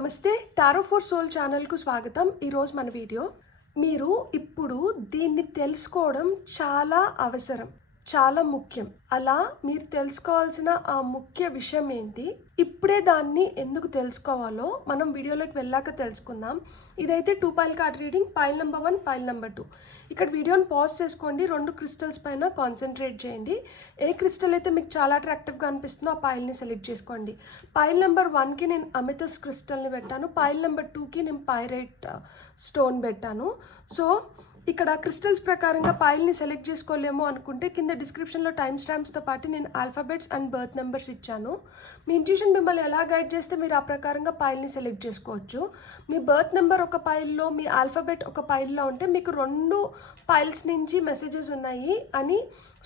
నమస్తే tarot for soul ఛానల్కు స్వాగతం. ఈరోజు మన వీడియో మీరు ఇప్పుడు దీన్ని తెలుసుకోవడం చాలా అవసరం, చాలా ముఖ్యం. అలా మీరు తెలుసుకోవాల్సిన ఆ ముఖ్య విషయం ఏంటి, ఇప్పుడే దాన్ని ఎందుకు తెలుసుకోవాలో మనం వీడియోలోకి వెళ్ళాక తెలుసుకుందాం. ఇదైతే 2 pile card reading, pile number 1, pile number 2. ఇక్కడ వీడియోని పాజ్ చేసుకోండి, 2 క్రిస్టల్స్ పైన కాన్సన్ట్రేట్ చేయండి. ఏ క్రిస్టల్ అయితే మీకు చాలా అట్రాక్టివ్గా అనిపిస్తుందో ఆ పైల్ని సెలెక్ట్ చేసుకోండి. పైల్ నెంబర్ 1కి నేను అమెథిస్ట్ క్రిస్టల్ని పెట్టాను, పైల్ నెంబర్ 2కి నేను పైరైట్ స్టోన్ పెట్టాను. సో ఇక్కడ క్రిస్టల్స్ ప్రకారంగా పైల్ని సెలెక్ట్ చేసుకోలేమో అనుకుంటే కింద డిస్క్రిప్షన్లో టైమ్ స్టాంప్స్తో పాటు నేను ఆల్ఫాబెట్స్ అండ్ బర్త్ నెంబర్స్ ఇచ్చాను. మీ ఇంట్యూషన్ మిమ్మల్ని ఎలా గైడ్ చేస్తే మీరు ఆ ప్రకారంగా పైల్ని సెలెక్ట్ చేసుకోవచ్చు. మీ బర్త్ నెంబర్ ఒక పైల్లో, మీ ఆల్ఫాబెట్ ఒక పైల్లో ఉంటే మీకు 2 పైల్స్ నుంచి మెసేజెస్ ఉన్నాయి అని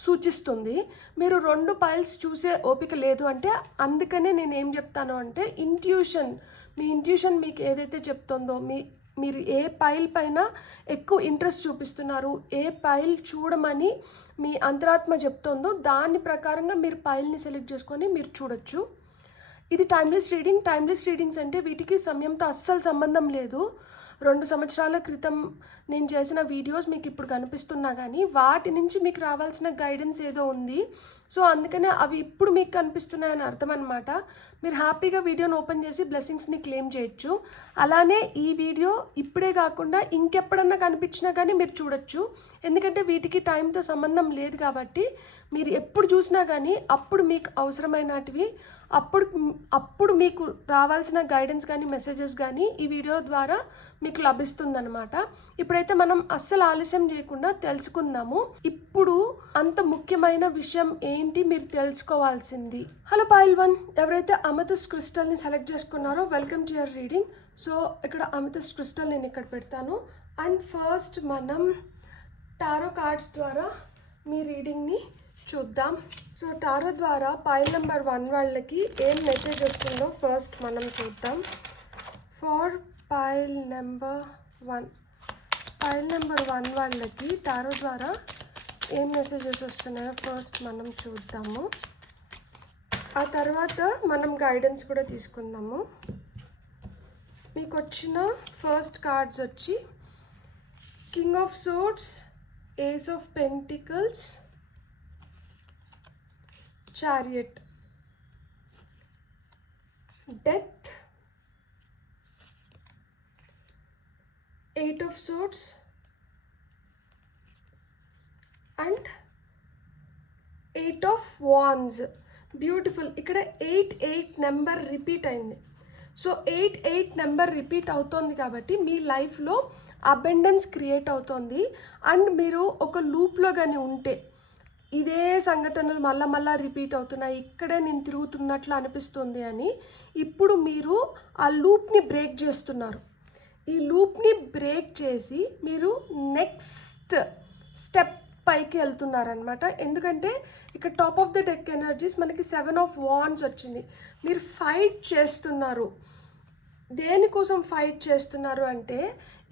సూచిస్తుంది. మీరు 2 పైల్స్ చూసే ఓపిక లేదు అంటే అందుకనే నేను ఏం చెప్తాను అంటే మీ ఇంట్యూషన్ మీకు ఏదైతే చెప్తుందో, మీరు ఏ పైల్ పైన ఎక్కువ ఇంట్రెస్ట్ చూపిస్తున్నారు, ఏ పైల్ చూడమని మీ అంతరాత్మ చెప్తుందో దాని ప్రకారంగా మీరు పైల్ని సెలెక్ట్ చేసుకొని మీరు చూడొచ్చు. ఇది టైమ్లెస్ రీడింగ్. టైమ్లెస్ రీడింగ్స్ అంటే వీటికి సమయంతో అస్సలు సంబంధం లేదు. 2 సంవత్సరాల క్రితం నేను చేసిన వీడియోస్ మీకు ఇప్పుడు కనిపిస్తున్నా కానీ వాటి నుంచి మీకు రావాల్సిన గైడెన్స్ ఏదో ఉంది. సో అందుకనే అవి ఇప్పుడు మీకు కనిపిస్తున్నాయని అర్థం అనమాట. మీరు హ్యాపీగా వీడియోని ఓపెన్ చేసి బ్లెస్సింగ్స్ని క్లెయిమ్ చేయొచ్చు. అలానే ఈ వీడియో ఇప్పుడే కాకుండా ఇంకెప్పుడన్నా కనిపించినా కానీ మీరు చూడొచ్చు. ఎందుకంటే వీటికి టైంతో సంబంధం లేదు కాబట్టి మీరు ఎప్పుడు చూసినా కానీ అప్పుడు మీకు అవసరమైనటివి, అప్పుడు మీకు రావాల్సిన గైడెన్స్ కానీ మెసేజెస్ కానీ ఈ వీడియో ద్వారా మీకు లభిస్తుందన్నమాట. ఇప్పుడైతే మనం అస్సలు ఆలస్యం చేయకుండా తెలుసుకుందాము. ఇప్పుడు అంత ముఖ్యమైన విషయం ఏంటి మీరు తెలుసుకోవాల్సింది. హలో పైల్ 1, ఎవరైతే అమెథిస్ట్ క్రిస్టల్ని సెలెక్ట్ చేసుకున్నారో welcome to your reading. So ఇక్కడ అమెథిస్ట్ క్రిస్టల్ నేను ఇక్కడ పెడతాను. అండ్ ఫస్ట్ మనం టారో కార్డ్స్ ద్వారా మీ రీడింగ్ని చూద్దాం. సో టారో ద్వారా పైల్ నెంబర్ 1 వాళ్ళకి ఏం మెసేజ్ వస్తుందో ఫస్ట్ మనం చూద్దాం. ఫర్ పైల్ నెంబర్ 1 వాళ్ళకి టారో ద్వారా ఏం మెసేజెస్ వస్తున్నాయో ఫస్ట్ మనం చూద్దాము. ఆ తర్వాత మనం గైడెన్స్ కూడా తీసుకుందాము. మీకు వచ్చిన ఫస్ట్ కార్డ్స్ వచ్చి king of swords, ace of pentacles, chariot, death, 8 of swords and 8 of wands. Beautiful. ఇక్కడ 8 నెంబర్ రిపీట్ అయింది. సో 8 నెంబర్ రిపీట్ అవుతోంది కాబట్టి మీ లైఫ్లో అబెండెన్స్ క్రియేట్ అవుతోంది. అండ్ మీరు ఒక లూప్లో కానీ ఉంటే ఇదే సంఘటనలు మళ్ళా రిపీట్ అవుతున్నాయి, ఇక్కడే నేను తిరుగుతున్నట్లు అనిపిస్తుంది అని ఇప్పుడు మీరు ఆ లూప్ని బ్రేక్ చేస్తున్నారు. ఈ లూప్ని బ్రేక్ చేసి మీరు నెక్స్ట్ స్టెప్ పైకి వెళ్తున్నారనమాట. ఎందుకంటే ఇక్కడ top of the deck energies మనకి 7 of wands వచ్చింది. మీరు ఫైట్ చేస్తున్నారు. దేనికోసం ఫైట్ చేస్తున్నారు అంటే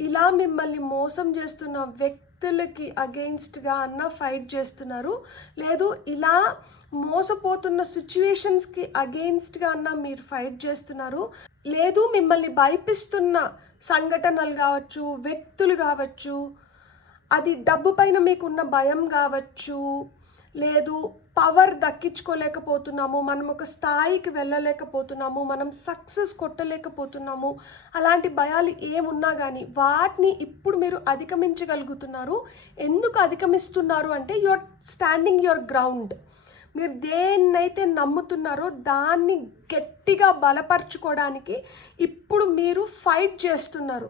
ఇలా మిమ్మల్ని మోసం చేస్తున్న వ్యక్తులకి అగెయిన్స్ట్గా అన్న ఫైట్ చేస్తున్నారు, లేదు ఇలా మోసపోతున్న సిచ్యువేషన్స్కి అగెయిన్స్ట్గా అన్న మీరు ఫైట్ చేస్తున్నారు, లేదు మిమ్మల్ని భయపిస్తున్న సంఘటనలు కావచ్చు, వ్యక్తులు కావచ్చు, అది డబ్బు పైన మీకున్న భయం కావచ్చు, లేదు పవర్ దక్కించుకోలేకపోతున్నాము, మనం ఒక స్థాయికి వెళ్ళలేకపోతున్నాము, మనం సక్సెస్ కొట్టలేకపోతున్నాము, అలాంటి భయాలు ఏమున్నా కానీ వాటిని ఇప్పుడు మీరు అధిగమించగలుగుతున్నారు. ఎందుకు అధిగమిస్తున్నారు అంటే యువర్ స్టాండింగ్ యువర్ గ్రౌండ్. మీరు దేన్నైతే నమ్ముతున్నారో దాన్ని గట్టిగా బలపరచుకోవడానికి ఇప్పుడు మీరు ఫైట్ చేస్తున్నారు.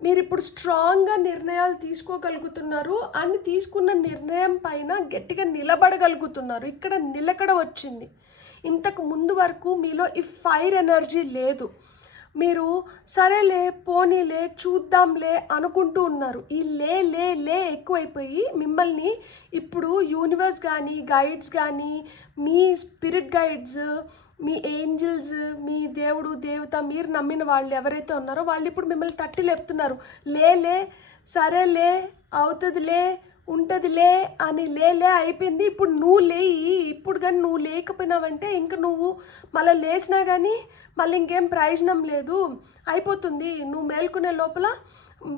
మీరు ఇప్పుడు స్ట్రాంగ్గా నిర్ణయాలు తీసుకోగలుగుతున్నారు అని తీసుకున్న నిర్ణయం పైన గట్టిగా నిలబడగలుగుతున్నారు. ఇక్కడ నిలకడ వచ్చింది. ఇంతకు ముందు వరకు మీలో ఈ ఫైర్ ఎనర్జీ లేదు. మీరు సరేలే, పోనీలే, చూద్దాంలే అనుకుంటూ ఉన్నారు. ఈ లే ఎక్కువైపోయి మిమ్మల్ని ఇప్పుడు యూనివర్స్ కానీ, గైడ్స్ కానీ, మీ స్పిరిట్ గైడ్స్, మీ ఏంజిల్స్, మీ దేవుడు దేవత, మీరు నమ్మిన వాళ్ళు ఎవరైతే ఉన్నారో వాళ్ళు ఇప్పుడు మిమ్మల్ని తట్టి లేపుతున్నారు. లే, సరేలే, అవుతుందిలే, ఉంటుందిలే అని లేలే అయిపోయింది. ఇప్పుడు నువ్వు లేయి. ఇప్పుడు కానీ నువ్వు లేకపోయినావంటే ఇంక నువ్వు మళ్ళీ లేచినా కానీ మళ్ళీ ఇంకేం ప్రయోజనం లేదు, అయిపోతుంది. నువ్వు మేల్కొనే లోపల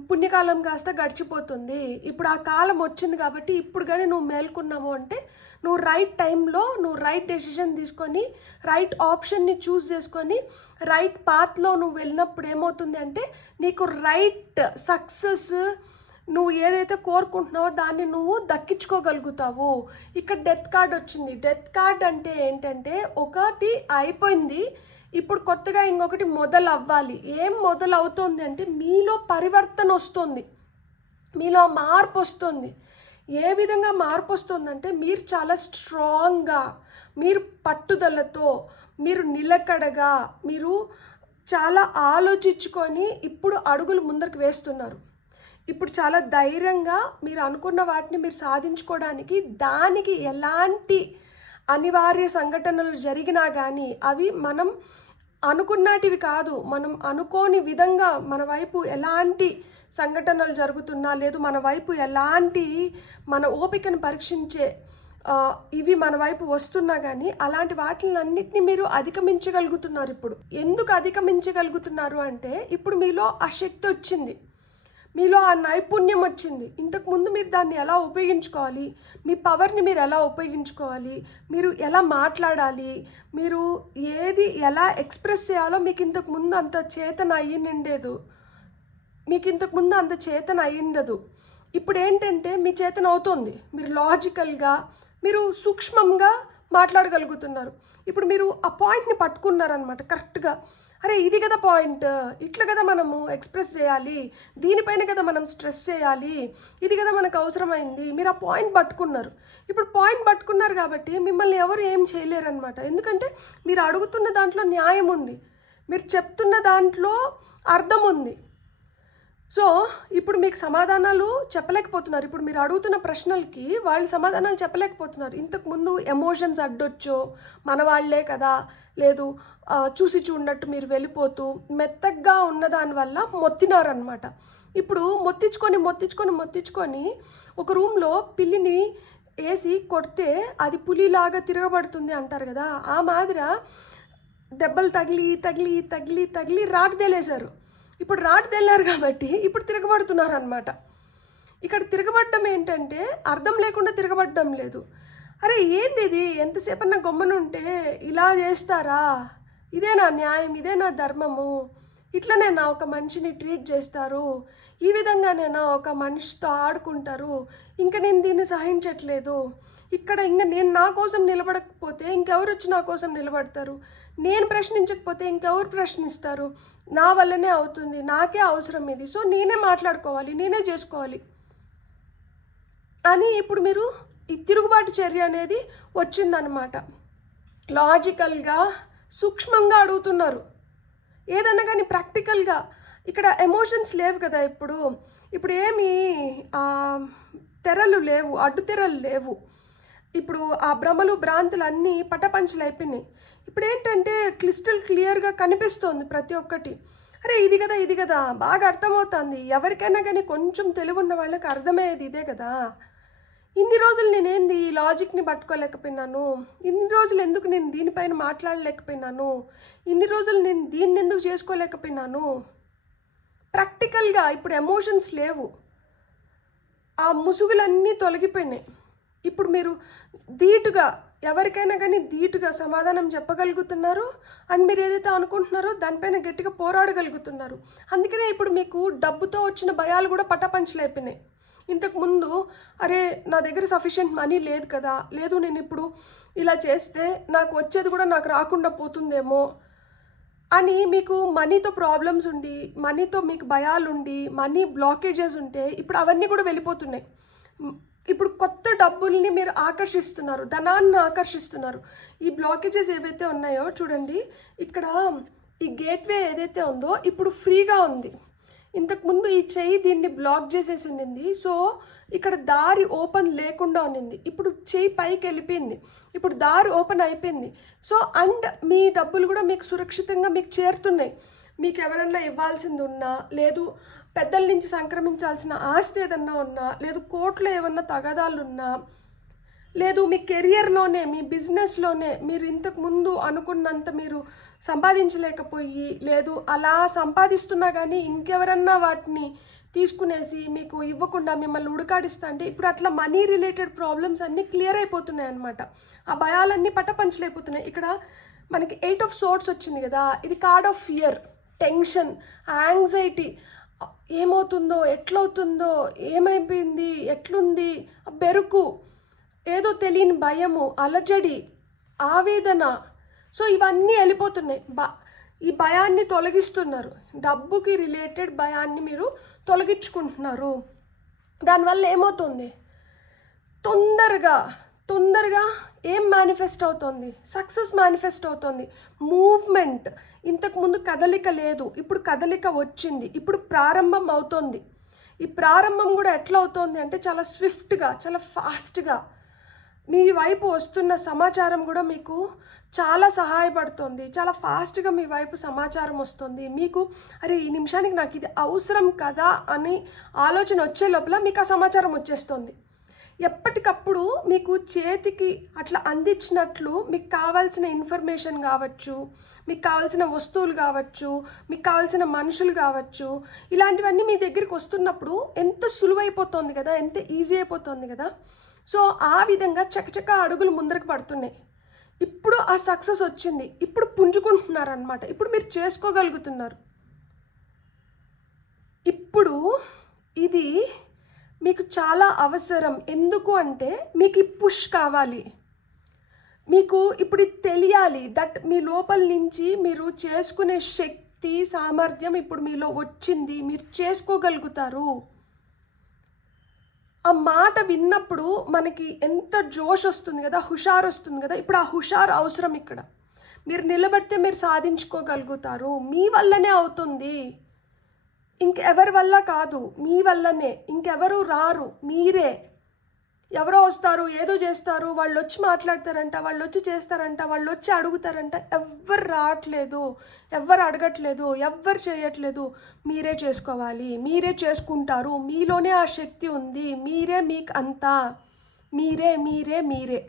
పుణ్యకాలం కాస్త గడిచిపోతుంది. ఇప్పుడు ఆ కాలం వచ్చింది కాబట్టి ఇప్పుడు కానీ నువ్వు మేల్కొన్నావు అంటే నువ్వు రైట్ టైంలో నువ్వు రైట్ డెసిషన్ తీసుకొని రైట్ ఆప్షన్ని చూస్ చేసుకొని రైట్ పాత్లో నువ్వు వెళ్ళినప్పుడు ఏమవుతుంది అంటే నీకు రైట్ సక్సెస్ నువ్వు ఏదైతే కోరుకుంటున్నావో దాన్ని నువ్వు దక్కించుకోగలుగుతావు. ఇక్కడ డెత్ కార్డ్ వచ్చింది. డెత్ కార్డ్ అంటే ఏంటంటే ఒకటి అయిపోయింది, ఇప్పుడు కొత్తగా ఇంకొకటి మొదలు అవ్వాలి. ఏం మొదలు అవుతుంది అంటే మీలో పరివర్తన వస్తుంది, మీలో మార్పు వస్తుంది. ఏ విధంగా మార్పు వస్తుందంటే మీరు చాలా స్ట్రాంగ్గా, మీరు పట్టుదలతో, మీరు నిలకడగా, మీరు చాలా ఆలోచించుకొని ఇప్పుడు అడుగులు ముందరకు వేస్తున్నారు. ఇప్పుడు చాలా ధైర్యంగా మీరు అనుకున్న వాటిని మీరు సాధించుకోవడానికి దానికి ఎలాంటి అనివార్య సంఘటనలు జరిగినా కానీ అవి మనం అనుకున్నటివి కాదు. మనం అనుకోని విధంగా మన వైపు ఎలాంటి సంఘటనలు జరుగుతున్నా లేదు మన వైపు ఎలాంటి మన ఓపికను పరీక్షించే ఇవి మన వైపు వస్తున్నా కానీ అలాంటి వాటిలన్నిటిని మీరు అధిగమించగలుగుతున్నారు. ఇప్పుడు ఎందుకు అధిగమించగలుగుతున్నారు అంటే ఇప్పుడు మీలో ఆ శక్తి వచ్చింది, మీలో ఆ నైపుణ్యం వచ్చింది. ఇంతకుముందు మీరు దాన్ని ఎలా ఉపయోగించుకోవాలి, మీ పవర్ని మీరు ఎలా ఉపయోగించుకోవాలి, మీరు ఎలా మాట్లాడాలి, మీరు ఏది ఎలా ఎక్స్ప్రెస్ చేయాలో మీకు ఇంతకుముందు అంత చేతన అయ్యిండేదు, మీకు ఇంతకుముందు అంత చేతన అయ్యిండదు. ఇప్పుడు ఏంటంటే మీ చేతన అవుతుంది. మీరు లాజికల్గా, మీరు సూక్ష్మంగా మాట్లాడగలుగుతున్నారు. ఇప్పుడు మీరు ఆ పాయింట్ని పట్టుకున్నారనమాట కరెక్ట్గా. అరే ఇది కదా పాయింట్, ఇట్లా కదా మనము ఎక్స్ప్రెస్ చేయాలి, దీనిపైన కదా మనం స్ట్రెస్ చేయాలి, ఇది కదా మనకు అవసరమైంది. మీరు ఆ పాయింట్ పట్టుకున్నారు. ఇప్పుడు పాయింట్ పట్టుకున్నారు కాబట్టి మిమ్మల్ని ఎవరు ఏం చేయలేరనమాట. ఎందుకంటే మీరు అడుగుతున్న దాంట్లో న్యాయం ఉంది, మీరు చెప్తున్న దాంట్లో అర్థం ఉంది. సో ఇప్పుడు మీకు సమాధానాలు చెప్పలేకపోతున్నారు. ఇప్పుడు మీరు అడుగుతున్న ప్రశ్నలకి వాళ్ళు సమాధానాలు చెప్పలేకపోతున్నారు. ఇంతకుముందు ఎమోషన్స్ అడ్డొచ్చో, మన వాళ్ళే కదా, లేదు చూసి చూడనట్టు మీరు వెళ్ళిపోతూ మెత్తగా ఉన్న దానివల్ల మొత్తినారనమాట. ఇప్పుడు మొత్తించుకొని ఒక రూమ్లో పిల్లిని వేసి కొడితే అది పులిలాగా తిరగబడుతుంది అంటారు కదా, ఆ మాదిర దెబ్బలు తగిలి తగిలి తగిలి తగిలి రాటు తేలేశారు. ఇప్పుడు రాటు తెల్లారు కాబట్టి ఇప్పుడు తిరగబడుతున్నారు అనమాట. ఇక్కడ తిరగబడడం ఏంటంటే అర్థం లేకుండా తిరగబడడం లేదు. అరే ఏంది ఇది, ఎంతసేపన్నా గమ్మునుంటే ఇలా చేస్తారా, ఇదేనా న్యాయం, ఇదేనా ధర్మము, ఇట్లనేనా ఒక మనిషిని ట్రీట్ చేస్తారు, ఈ విధంగానేనా ఒక మనిషితో ఆడుకుంటారు, ఇంకా నేను దీన్ని సహించట్లేదు. ఇక్కడ ఇంకా నేను నా కోసం నిలబడకపోతే ఇంకెవరు వచ్చి నా కోసం నిలబడతారు, నేను ప్రశ్నించకపోతే ఇంకెవరు ప్రశ్నిస్తారు, నా వల్లనే అవుతుంది, నాకే అవసరం ఇది, సో నేనే మాట్లాడుకోవాలి, నేనే చేసుకోవాలి అని ఇప్పుడు మీరు ఈ తిరుగుబాటు చర్య అనేది వచ్చిందనమాట. లాజికల్గా సూక్ష్మంగా అడుగుతున్నారు ఏదన్నా కానీ ప్రాక్టికల్గా. ఇక్కడ ఎమోషన్స్ లేవు కదా, ఇప్పుడు ఏమి తెరలు లేవు, అడ్డు తెరలు లేవు. ఇప్పుడు ఆ భ్రమలు భ్రాంతులు అన్నీ పటపంచలు అయిపోయినాయి. ఇప్పుడు ఏంటంటే క్లియర్గా కనిపిస్తోంది ప్రతి ఒక్కటి. అరే ఇది కదా బాగా అర్థమవుతుంది. ఎవరికైనా కానీ కొంచెం తెలివి ఉన్న వాళ్ళకి అర్థమయ్యేది ఇదే కదా. ఇన్ని రోజులు నేనేంది ఈ లాజిక్ని పట్టుకోలేకపోయినాను, ఇన్ని రోజులు ఎందుకు నేను దీనిపైన మాట్లాడలేకపోయినాను, ఇన్ని రోజులు నేను దీన్ని ఎందుకు చేసుకోలేకపోయినాను. ప్రాక్టికల్గా ఇప్పుడు ఎమోషన్స్ లేవు, ఆ ముసుగులన్నీ తొలగిపోయినాయి. ఇప్పుడు మీరు ధీటుగా ఎవరికైనా కానీ ధీటుగా సమాధానం చెప్పగలుగుతున్నారు. అండ్ మీరు ఏదైతే అనుకుంటున్నారో దానిపైన గట్టిగా పోరాడగలుగుతున్నారు. అందుకనే ఇప్పుడు మీకు డబ్బుతో వచ్చిన భయాలు కూడా పటాపంచలైపోయినాయి. ఇంతకుముందు అరే నా దగ్గర సఫిషియెంట్ మనీ లేదు కదా, లేదు నేను ఇప్పుడు ఇలా చేస్తే నాకు వచ్చేది కూడా నాకు రాకుండా పోతుందేమో అని మీకు మనీతో ప్రాబ్లమ్స్ ఉండి, మనీతో మీకు భయాలు ఉండి, మనీ బ్లాకేజెస్ ఉంటే ఇప్పుడు అవన్నీ కూడా వెళ్ళిపోతున్నాయి. ఇప్పుడు కొత్త డబ్బుల్ని మీరు ఆకర్షిస్తున్నారు, ధనాన్ని ఆకర్షిస్తున్నారు. ఈ బ్లాకేజెస్ ఏవైతే ఉన్నాయో చూడండి, ఇక్కడ ఈ గేట్వే ఏదైతే ఉందో ఇప్పుడు ఫ్రీగా ఉంది. ఇంతకుముందు ఈ చెయ్యి దీన్ని బ్లాక్ చేసేసి ఉండింది, సో ఇక్కడ దారి ఓపెన్ లేకుండా ఉండింది. ఇప్పుడు చెయ్యి పైకి వెళ్ళిపోయింది, ఇప్పుడు దారి ఓపెన్ అయిపోయింది. సో అండ్ మీ డబ్బులు కూడా మీకు సురక్షితంగా మీకు చేరుతున్నాయి. మీకు ఎవరన్నా ఇవ్వాల్సింది ఉన్నా, లేదు పెద్దల నుంచి సంక్రమించాల్సిన ఆస్తి ఏదన్నా ఉన్నా, లేదు కోర్టులో ఏమన్నా తగాదాలు ఉన్నా, లేదు మీ కెరియర్లోనే మీ బిజినెస్లోనే మీరు ఇంతకు ముందు అనుకున్నంత మీరు సంపాదించలేకపోయి, లేదు అలా సంపాదిస్తున్నా కానీ ఇంకెవరన్నా వాటిని తీసుకునేసి మీకు ఇవ్వకుండా మిమ్మల్ని ఉడకాడిస్తా అంటే ఇప్పుడు అట్లా మనీ రిలేటెడ్ ప్రాబ్లమ్స్ అన్నీ క్లియర్ అయిపోతున్నాయి అన్నమాట. ఆ భయాలన్నీ పట్టపంచలైపోతున్నాయి. ఇక్కడ మనకి 8 ఆఫ్ సోర్డ్స్ వచ్చింది కదా, ఇది card of fear, tension, anxiety, ఏమవుతుందో, ఎట్లవుతుందో, ఏమైపోయింది, ఎట్లుంది, బెరుకు, ఏదో తెలియని భయము, అలజడి, ఆవేదన. సో ఇవన్నీ వెళ్ళిపోతున్నాయి. ఈ భయాన్ని తొలగిస్తున్నారు. డబ్బుకి రిలేటెడ్ భయాన్ని మీరు తొలగించుకుంటున్నారు. దానివల్ల ఏమవుతుంది, తొందరగా ఏం మేనిఫెస్ట్ అవుతుంది, సక్సెస్ మేనిఫెస్ట్ అవుతుంది. మూవ్మెంట్, ఇంతకుముందు కదలిక లేదు, ఇప్పుడు కదలిక వచ్చింది, ఇప్పుడు ప్రారంభం అవుతుంది. ఈ ప్రారంభం కూడా ఎట్లా అవుతుంది అంటే చాలా స్విఫ్ట్గా, చాలా ఫాస్ట్గా మీ వైపు వస్తున్న సమాచారం కూడా మీకు చాలా సహాయపడుతుంది. చాలా ఫాస్ట్గా మీ వైపు సమాచారం వస్తుంది. మీకు అరే ఈ నిమిషానికి నాకు ఇది అవసరం కదా అని ఆలోచన వచ్చే లోపల మీకు ఆ సమాచారం వచ్చేస్తుంది. ఎప్పటికప్పుడు మీకు చేతికి అట్లా అందించినట్లు మీకు కావాల్సిన ఇన్ఫర్మేషన్ కావచ్చు, మీకు కావాల్సిన వస్తువులు కావచ్చు, మీకు కావాల్సిన మనుషులు కావచ్చు, ఇలాంటివన్నీ మీ దగ్గరికి వస్తున్నప్పుడు ఎంత సులువైపోతుంది కదా, ఎంత ఈజీ అయిపోతుంది కదా. సో ఆ విధంగా చకచక అడుగులు ముందరకు పడుతున్నాయి. ఇప్పుడు ఆ సక్సెస్ వచ్చింది, ఇప్పుడు పుంజుకుంటున్నారు అన్నమాట. ఇప్పుడు మీరు చేసుకోగలుగుతున్నారు. ఇప్పుడు ఇది మీకు చాలా అవసరం. ఎందుకు అంటే మీకు ఈ పుష్ కావాలి. మీకు ఇప్పుడు ఇది తెలియాలి దట్ మీ లోపల నుంచి మీరు చేసుకునే శక్తి, సామర్థ్యం ఇప్పుడు మీలో వచ్చింది, మీరు చేసుకోగలుగుతారు. ఆ మాట విన్నప్పుడు మనకి ఎంత జోష్ వస్తుంది కదా, హుషారు వస్తుంది కదా. ఇప్పుడు ఆ హుషారు అవసరం. ఇక్కడ మీరు నిలబడితే మీరు సాధించుకోగలుగుతారు. మీ వల్లనే అవుతుంది, ఇంకెవరి వల్ల కాదు, మీ వల్లనే. ఇంకెవరు రారు, మీరే. ఎవరో వస్తారు, ఏదో చేస్తారు, వాళ్ళు వచ్చి మాట్లాడతారంట, వాళ్ళు వచ్చి చేస్తారంట, వాళ్ళు వచ్చి అడుగుతారంట. ఎవ్వరు రావట్లేదు, ఎవ్వరు అడగట్లేదు, ఎవ్వరు చేయట్లేదు. మీరే చేసుకోవాలి, మీరే చేసుకుంటారు. మీలోనే ఆ శక్తి ఉంది. మీరే మీకు అంతా. మీరే మీరే మీరే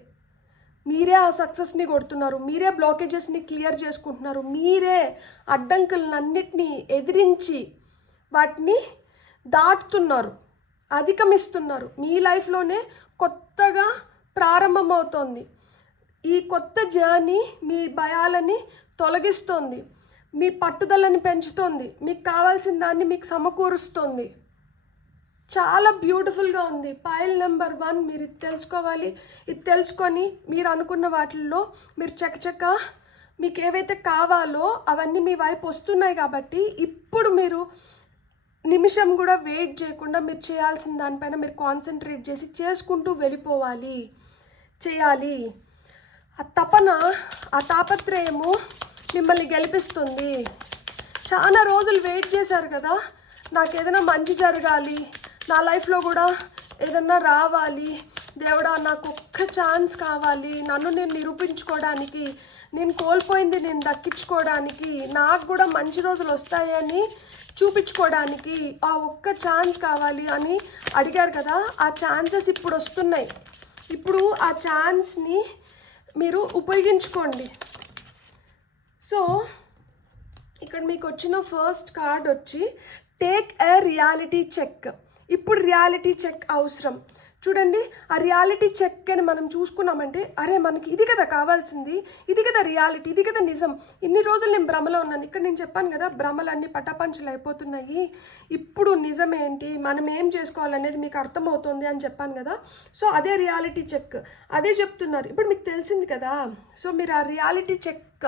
మీరే ఆ సక్సెస్ని కొడుతున్నారు. మీరే బ్లాకేజెస్ని క్లియర్ చేసుకుంటున్నారు. మీరే అడ్డంకులన్నిటినీ ఎదిరించి వాటిని దాటుతున్నారు, అధిగమిస్తున్నారు. మీ లైఫ్లోనే కొత్తగా ప్రారంభమవుతోంది. ఈ కొత్త జర్నీ మీ భయాలని తొలగిస్తోంది, మీ పట్టుదలని పెంచుతోంది, మీకు కావాల్సిన దాన్ని మీకు సమకూరుస్తోంది. చాలా బ్యూటిఫుల్గా ఉంది. పైల్ నెంబర్ 1 మీరు ఇది తెలుసుకోవాలి. ఇది తెలుసుకొని మీరు అనుకున్న వాటిల్లో మీరు చకచక మీకు ఏవైతే కావాలో అవన్నీ మీ వైపు వస్తున్నాయి. కాబట్టి ఇప్పుడు మీరు నిమిషం కూడా వెయిట్ చేయకుండా మీరు చేయాల్సిన దానిపైన మీరు కాన్సన్ట్రేట్ చేసి చేసుకుంటూ వెళ్ళిపోవాలి, చేయాలి. ఆ తపన, ఆ తాపత్రయము మిమ్మల్ని గెలిపిస్తుంది. చాలా రోజులు వెయిట్ చేశారు కదా, నాకు ఏదైనా మంచి జరగాలి, నా లైఫ్లో కూడా ఏదన్నా రావాలి, దేవుడా నాకు ఒక్క ఛాన్స్ కావాలి, నన్ను నేను నిరూపించుకోవడానికి, నేను కోల్పోయింది నేను దక్కించుకోవడానికి, నాకు కూడా మంచి రోజులు వస్తాయని చూపించుకోవడానికి ఆ ఒక్క ఛాన్స్ కావాలి అని అడిగారు కదా. ఆ ఛాన్సెస్ ఇప్పుడు వస్తున్నాయి. ఇప్పుడు ఆ ఛాన్స్ని మీరు ఉపయోగించుకోండి. సో ఇక్కడ మీకు వచ్చిన ఫస్ట్ కార్డ్ వచ్చి టేక్ ఎ రియాలిటీ చెక్. ఇప్పుడు రియాలిటీ చెక్ అవసరం. చూడండి, ఆ రియాలిటీ చెక్ అని మనం చూసుకున్నామంటే అరే మనకి ఇది కదా కావాల్సింది, ఇది కదా రియాలిటీ, ఇది కదా నిజం. ఇన్ని రోజులు నేను భ్రమలో ఉన్నాను. ఇక్కడ నేను చెప్పాను కదా, భ్రమలన్నీ పటాపంచలు అయిపోతున్నాయి. ఇప్పుడు నిజమేంటి, మనం ఏం చేసుకోవాలనేది మీకు అర్థమవుతుంది అని చెప్పాను కదా. సో అదే రియాలిటీ చెక్, అదే చెప్తున్నారు. ఇప్పుడు మీకు తెలిసింది కదా. సో మీరు ఆ రియాలిటీ చెక్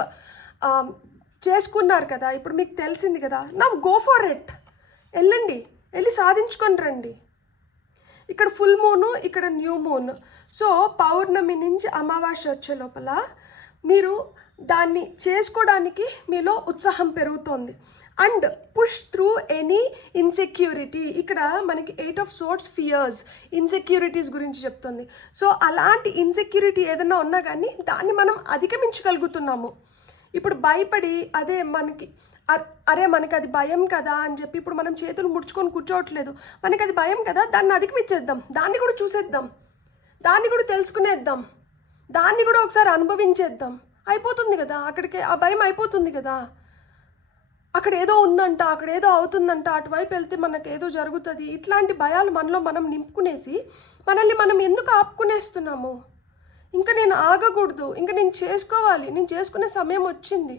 చేసుకున్నారు కదా, ఇప్పుడు మీకు తెలిసింది కదా. Now go for it. వెళ్ళండి, వెళ్ళి సాధించుకొని రండి. ఇక్కడ ఫుల్ మూను, ఇక్కడ న్యూ మూన్. సో పౌర్ణమి నుంచి అమావాస్య వచ్చే లోపల మీరు దాన్ని చేసుకోవడానికి మీలో ఉత్సాహం పెరుగుతోంది. And push through any insecurity. ఇక్కడ మనకి 8 ఆఫ్ సోర్డ్స్ ఫియర్స్, ఇన్సెక్యూరిటీస్ గురించి చెప్తుంది. సో అలాంటి ఇన్సెక్యూరిటీ ఏదైనా ఉన్నా కానీ దాన్ని మనం అధిగమించగలుగుతున్నాము. ఇప్పుడు భయపడి అదే మనకి అరే మనకి అది భయం కదా అని చెప్పి ఇప్పుడు మనం చేతులు ముడుచుకొని కూర్చోవట్లేదు. మనకి అది భయం కదా, దాన్ని అధిగమించేద్దాం, దాన్ని కూడా చూసేద్దాం, దాన్ని కూడా తెలుసుకునేద్దాం, దాన్ని కూడా ఒకసారి అనుభవించేద్దాం. అయిపోతుంది కదా, అక్కడికి ఆ భయం అయిపోతుంది కదా. అక్కడ ఏదో ఉందంట, అక్కడ ఏదో అవుతుందంట, అటువైపు వెళ్తే మనకు ఏదో జరుగుతుంది, ఇట్లాంటి భయాలు మనలో మనం నింపుకునేసి మనల్ని మనం ఎందుకు ఆపుకునేస్తున్నాము? ఇంకా నేను ఆగకూడదు, ఇంకా నేను చేసుకోవాలి, నేను చేసుకునే సమయం వచ్చింది.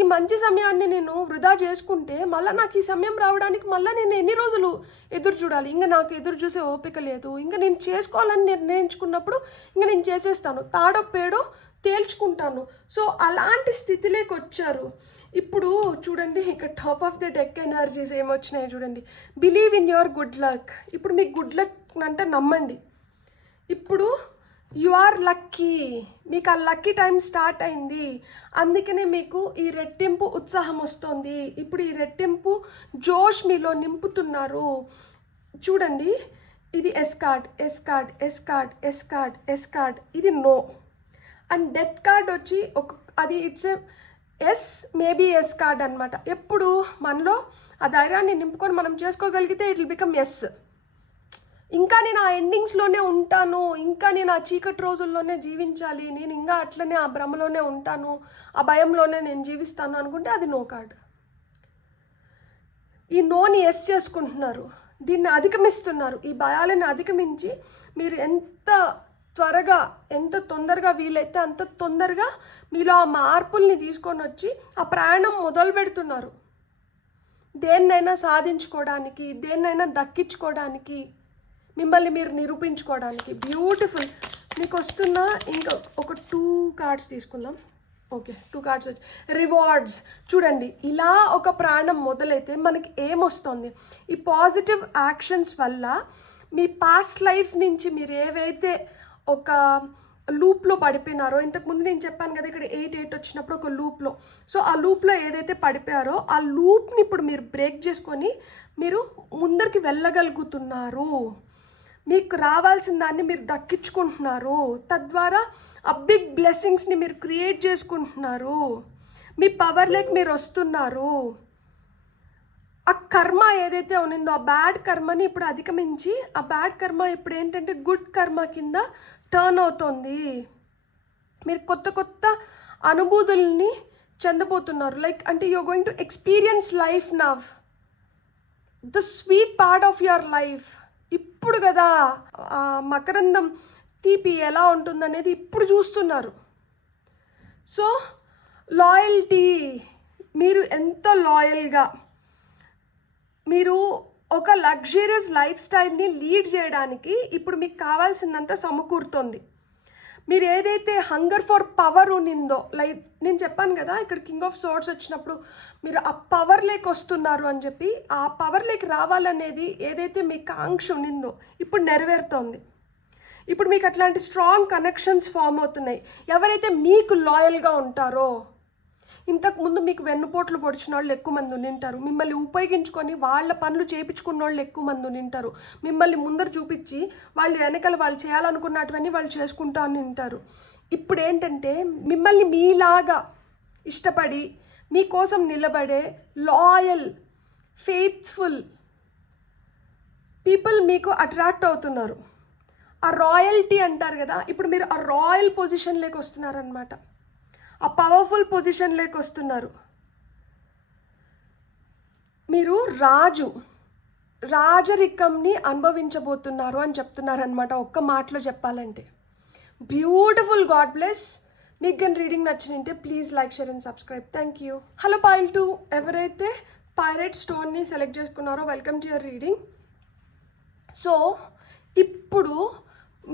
ఈ మంచి సమయాన్ని నేను వృధా చేసుకుంటే మళ్ళీ నాకు ఈ సమయం రావడానికి మళ్ళీ నేను ఎన్ని రోజులు ఎదురు చూడాలి? ఇంకా నాకు ఎదురు చూసే ఓపిక లేదు. ఇంకా నేను చేసుకోవాలని నిర్ణయించుకున్నప్పుడు ఇంకా నేను చేసేస్తాను, తాడో పేడో తేల్చుకుంటాను. సో అలాంటి స్థితిలోకి వచ్చారు. ఇప్పుడు చూడండి, ఇక్కడ top of the deck energies ఏమొచ్చినాయి చూడండి. Believe in your good luck. ఇప్పుడు మీకు గుడ్ లక్ అంటే నమ్మండి. ఇప్పుడు యు ఆర్ లక్కీ, మీకు ఆ లక్కీ టైం స్టార్ట్ అయింది. అందుకనే మీకు ఈ రెట్టింపు ఉత్సాహం వస్తుంది. ఇప్పుడు ఈ రెట్టింపు జోష్ మీలో నింపుతున్నారు. చూడండి, ఇది yes card, yes card, yes card, yes card, yes card, ఇది నో. అండ్ డెత్ కార్డ్ వచ్చి అది it's yes, maybe yes card అనమాట. ఎప్పుడు మనలో ఆ ధైర్యాన్ని నింపుకొని మనం చేసుకోగలిగితే ఇట్ విల్ బికమ్ ఎస్. ఇంకా నేను ఆ ఎండింగ్స్లోనే ఉంటాను, ఇంకా నేను ఆ చీకటి రోజుల్లోనే జీవించాలి, నేను ఇంకా అట్లనే ఆ భ్రమలోనే ఉంటాను, ఆ భయంలోనే నేను జీవిస్తాను అనుకుంటే అది నో కార్డ్. ఈ నోని ఎస్ చేసుకుంటున్నారు, దీన్ని అధిగమిస్తున్నారు. ఈ భయాలను అధిగమించి మీరు ఎంత త్వరగా, ఎంత తొందరగా వీలైతే అంత తొందరగా మీలో ఆ మార్పుల్ని తీసుకొని వచ్చి ఆ ప్రయాణం మొదలు పెడుతున్నారు. దేన్నైనా సాధించుకోవడానికి, దేన్నైనా దక్కించుకోవడానికి, మిమ్మల్ని మీరు నిరూపించుకోవడానికి. బ్యూటిఫుల్. మీకు వస్తున్న ఇంకా ఒక 2 కార్డ్స్ తీసుకుందాం. ఓకే, 2 కార్డ్స్ వచ్చి రివార్డ్స్. చూడండి, ఇలా ఒక ప్రాణం మొదలైతే మనకి ఏమొస్తుంది? ఈ పాజిటివ్ యాక్షన్స్ వల్ల మీ పాస్ట్ లైఫ్స్ నుంచి మీరు ఏవైతే ఒక లూప్లో పడిపోయినారో, ఇంతకుముందు నేను చెప్పాను కదా ఇక్కడ 8 వచ్చినప్పుడు ఒక లూప్లో, సో ఆ లూప్లో ఏదైతే పడిపోయారో ఆ లూప్ని ఇప్పుడు మీరు బ్రేక్ చేసుకొని మీరు ముందరికి వెళ్ళగలుగుతున్నారు. మీకు రావాల్సిన దాన్ని మీరు దక్కించుకుంటున్నారు. తద్వారా ఆ బిగ్ బ్లెస్సింగ్స్ని మీరు క్రియేట్ చేసుకుంటున్నారు. మీ పవర్లోకి మీరు వస్తున్నారు. ఆ కర్మ ఏదైతే ఉన్నిందో ఆ బ్యాడ్ కర్మని ఇప్పుడు అధిగమించి ఆ బ్యాడ్ కర్మ ఇప్పుడు ఏంటంటే గుడ్ కర్మ కింద టర్న్ అవుతుంది. మీరు కొత్త కొత్త అనుభూతుల్ని చెందబోతున్నారు. లైక్ అంటే you're going to experience life now, the sweet part of your life. ఇప్పుడు కదా మకరందం తీపి ఎలా ఉంటుందనేది ఇప్పుడు చూస్తున్నారు. సో లాయల్టీ, మీరు ఎంత లాయల్గా, మీరు ఒక లగ్జరియస్ లైఫ్ స్టైల్ని లీడ్ చేయడానికి ఇప్పుడు మీకు కావాల్సిందంతా సమకూరుతుంది. మీరు ఏదైతే హంగర్ ఫర్ పవర్ ఉన్నిందో, లైక్ నేను చెప్పాను కదా ఇక్కడ కింగ్ ఆఫ్ సోర్డ్స్ వచ్చినప్పుడు మీరు ఆ పవర్లోకి వస్తున్నారు అని చెప్పి, ఆ పవర్లోకి రావాలనేది ఏదైతే మీ కాంక్ష ఉన్నిందో ఇప్పుడు నెరవేరుతోంది. ఇప్పుడు మీకు అట్లాంటి స్ట్రాంగ్ కనెక్షన్స్ ఫామ్ అవుతున్నాయి. ఎవరైతే మీకు లాయల్గా ఉంటారో, ఇంతకుముందు మీకు వెన్నుపోట్లు పొడిచిన వాళ్ళు ఎక్కువ మంది ఉండింటారు, మిమ్మల్ని ఉపయోగించుకొని వాళ్ళ పనులు చేయించుకున్న వాళ్ళు ఎక్కువ మంది ఉండింటారు, మిమ్మల్ని ముందర చూపించి వాళ్ళు వెనకాల వాళ్ళు చేయాలనుకున్నటువన్నీ వాళ్ళు చేసుకుంటా అని ఉంటారు. ఇప్పుడు ఏంటంటే మిమ్మల్ని మీలాగా ఇష్టపడి మీకోసం నిలబడే లాయల్, ఫెయిత్ఫుల్ పీపుల్ మీకు అట్రాక్ట్ అవుతున్నారు. ఆ రాయల్టీ అంటారు కదా, ఇప్పుడు మీరు ఆ రాయల్ పొజిషన్లోకి వస్తున్నారనమాట, ఆ పవర్ఫుల్ పొజిషన్లోకి వస్తున్నారు. మీరు రాజరికంని అనుభవించబోతున్నారు అని చెప్తున్నారనమాట ఒక్క మాటలో చెప్పాలంటే. బ్యూటిఫుల్. God bless. మీకు కానీ రీడింగ్ నచ్చినంటే please like, share and subscribe. Thank you. Hello pile 2, ఎవరైతే పైరేట్ స్టోన్ని సెలెక్ట్ చేసుకున్నారో welcome to your reading. So ఇప్పుడు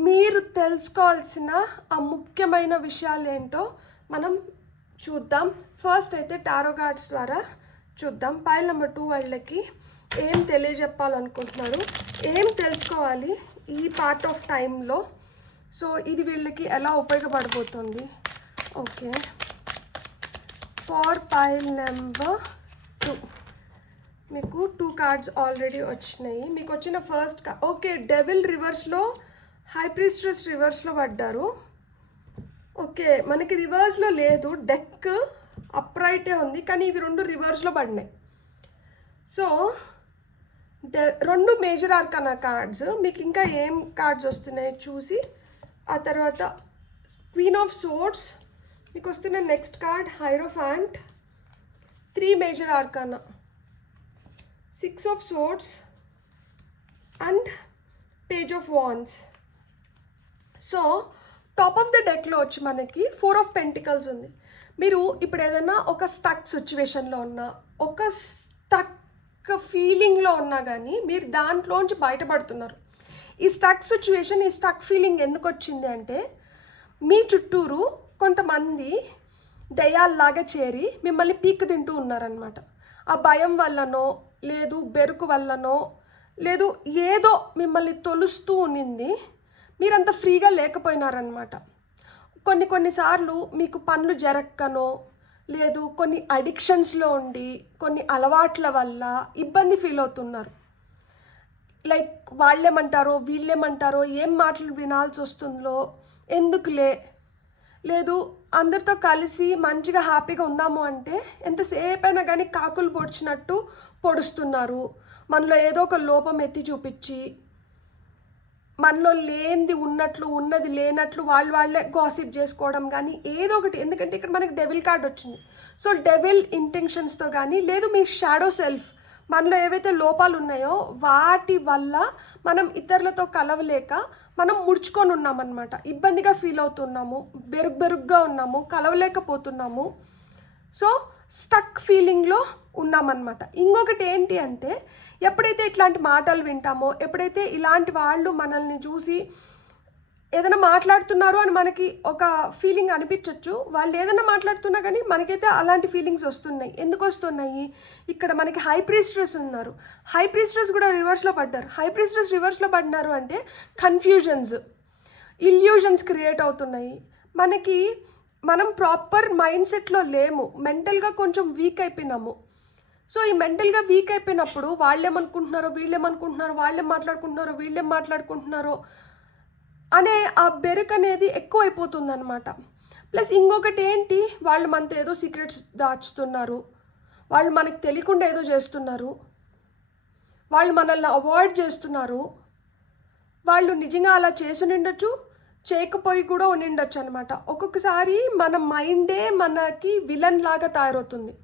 మీరు తెలుసుకోవాల్సిన ఆ ముఖ్యమైన విషయాలు ఏంటో మనం చూద్దాం. ఫస్ట్ అయితే టారో కార్డ్స్ ద్వారా చూద్దాం. పైల్ నెంబర్ 2 వాళ్ళకి ఏం తెలియజెప్పాలనుకుంటున్నారు, ఏం తెలుసుకోవాలి ఈ పార్ట్ ఆఫ్ టైంలో. సో ఇది వీళ్ళకి ఎలా ఉపయోగపడబోతుంది. ఓకే, ఫర్ పైల్ నెంబర్ 2 మీకు 2 కార్డ్స్ ఆల్రెడీ వచ్చినాయి. మీకు వచ్చిన ఫస్ట్ ఓకే, డెవిల్ రివర్స్లో, హై ప్రీస్ట్రెస్ రివర్స్లో పడ్డారు. ఓకే, మనకి రివర్స్లో లేదు డెక్, అప్రైటే ఉంది, కానీ ఇవి రెండు రివర్స్లో పడినాయి. సో రెండు మేజర్ ఆర్కానా కార్డ్స్. మీకు ఇంకా ఏం కార్డ్స్ వస్తున్నాయి చూసి ఆ తర్వాత క్వీన్ ఆఫ్ సోర్డ్స్ మీకు వస్తున్న next card hierophant, 3 major arcana, 6 of swords and page of wands. So top of the డెక్లో వచ్చి మనకి 4 ఆఫ్ పెంటికల్స్ ఉంది. మీరు ఇప్పుడు ఏదైనా ఒక స్టక్ సిచ్యువేషన్లో ఉన్నా, ఒక స్టక్ ఫీలింగ్లో ఉన్నా కానీ మీరు దాంట్లోంచి బయటపడుతున్నారు. ఈ స్టక్ సిచ్యువేషన్, ఈ స్టక్ ఫీలింగ్ ఎందుకు వచ్చింది అంటే మీ చుట్టూరు కొంతమంది దయ్యాల్లాగా చేరి మిమ్మల్ని పీక్ తింటూ ఉన్నారనమాట. ఆ భయం వల్లనో లేదు బెరుకు వల్లనో లేదు ఏదో మిమ్మల్ని తొలుస్తూ ఉన్నింది, మీరంత ఫ్రీగా లేకపోయినారనమాట. కొన్నిసార్లు మీకు పనులు జరక్కనో లేదు కొన్ని అడిక్షన్స్లో ఉండి కొన్ని అలవాట్ల వల్ల ఇబ్బంది ఫీల్ అవుతున్నారు. లైక్ వాళ్ళేమంటారో వీళ్ళేమంటారో, ఏం మాటలు వినాల్సి వస్తుందో, ఎందుకులే, లేదు అందరితో కలిసి మంచిగా హ్యాపీగా ఉందాము అంటే ఎంతసేపు అయినా కానీ కాకులు పొడిచినట్టు పొడుస్తున్నారు. మనలో ఏదో ఒక లోపం ఎత్తి చూపించి మనలో లేనిది ఉన్నట్లు ఉన్నది లేనట్లు వాళ్ళే గాసిప్ చేసుకోవడం కానీ ఏదో ఒకటి. ఎందుకంటే ఇక్కడ మనకి డెవిల్ కార్డ్ వచ్చింది. సో డెవిల్ ఇంటెన్షన్స్తో కానీ లేదు మీ షాడో సెల్ఫ్ మనలో ఏవైతే లోపాలు ఉన్నాయో వాటి వల్ల మనం ఇతరులతో కలవలేక మనం ముడుచుకొని ఉన్నామన్నమాట. ఇబ్బందిగా ఫీల్ అవుతున్నాము, బెరుగ్గా ఉన్నాము, కలవలేకపోతున్నాము. సో స్టక్ ఫీలింగ్లో ఉన్నామన్నమాట. ఇంకొకటి ఏంటి అంటే ఎప్పుడైతే ఇట్లాంటి మాటలు వింటామో, ఎప్పుడైతే ఇలాంటి వాళ్ళు మనల్ని చూసి ఏదైనా మాట్లాడుతున్నారు అని మనకి ఒక ఫీలింగ్ అనిపించవచ్చు. వాళ్ళు ఏదైనా మాట్లాడుతున్నా కానీ మనకైతే అలాంటి ఫీలింగ్స్ వస్తున్నాయి. ఎందుకు వస్తున్నాయి? ఇక్కడ మనకి హై ప్రీస్ట్రెస్ ఉన్నారు. హై ప్రీస్ట్రెస్ కూడా రివర్స్లో పడ్డారు. హై ప్రీస్ట్రెస్ రివర్స్లో పడినారు అంటే కన్ఫ్యూజన్స్, ఇల్యూజన్స్ క్రియేట్ అవుతున్నాయి. మనం ప్రాపర్ మైండ్ సెట్లో లేము, మెంటల్గా కొంచెం వీక్ అయిపోయినాము. సో ఈ మెంటల్గా వీక్ అయిపోయినప్పుడు వాళ్ళేమనుకుంటున్నారో వీళ్ళేమనుకుంటున్నారో, వాళ్ళేం మాట్లాడుకుంటున్నారో వీళ్ళేం మాట్లాడుకుంటున్నారో అనే ఆ బెరుకు అనేది ఎక్కువ అయిపోతుంది అనమాట. ప్లస్ ఇంకొకటి ఏంటి, వాళ్ళు మనతో ఏదో సీక్రెట్స్ దాచుతున్నారు, వాళ్ళు మనకి తెలియకుండా ఏదో చేస్తున్నారు, వాళ్ళు మనల్ని అవాయిడ్ చేస్తున్నారు, వాళ్ళు నిజంగా అలా చేసుండొచ్చు, చేయకపోయి కూడా ఉండిండొచ్చు అనమాట. ఒక్కొక్కసారి మన మైండే మనకి విలన్ లాగా తయారవుతుంది.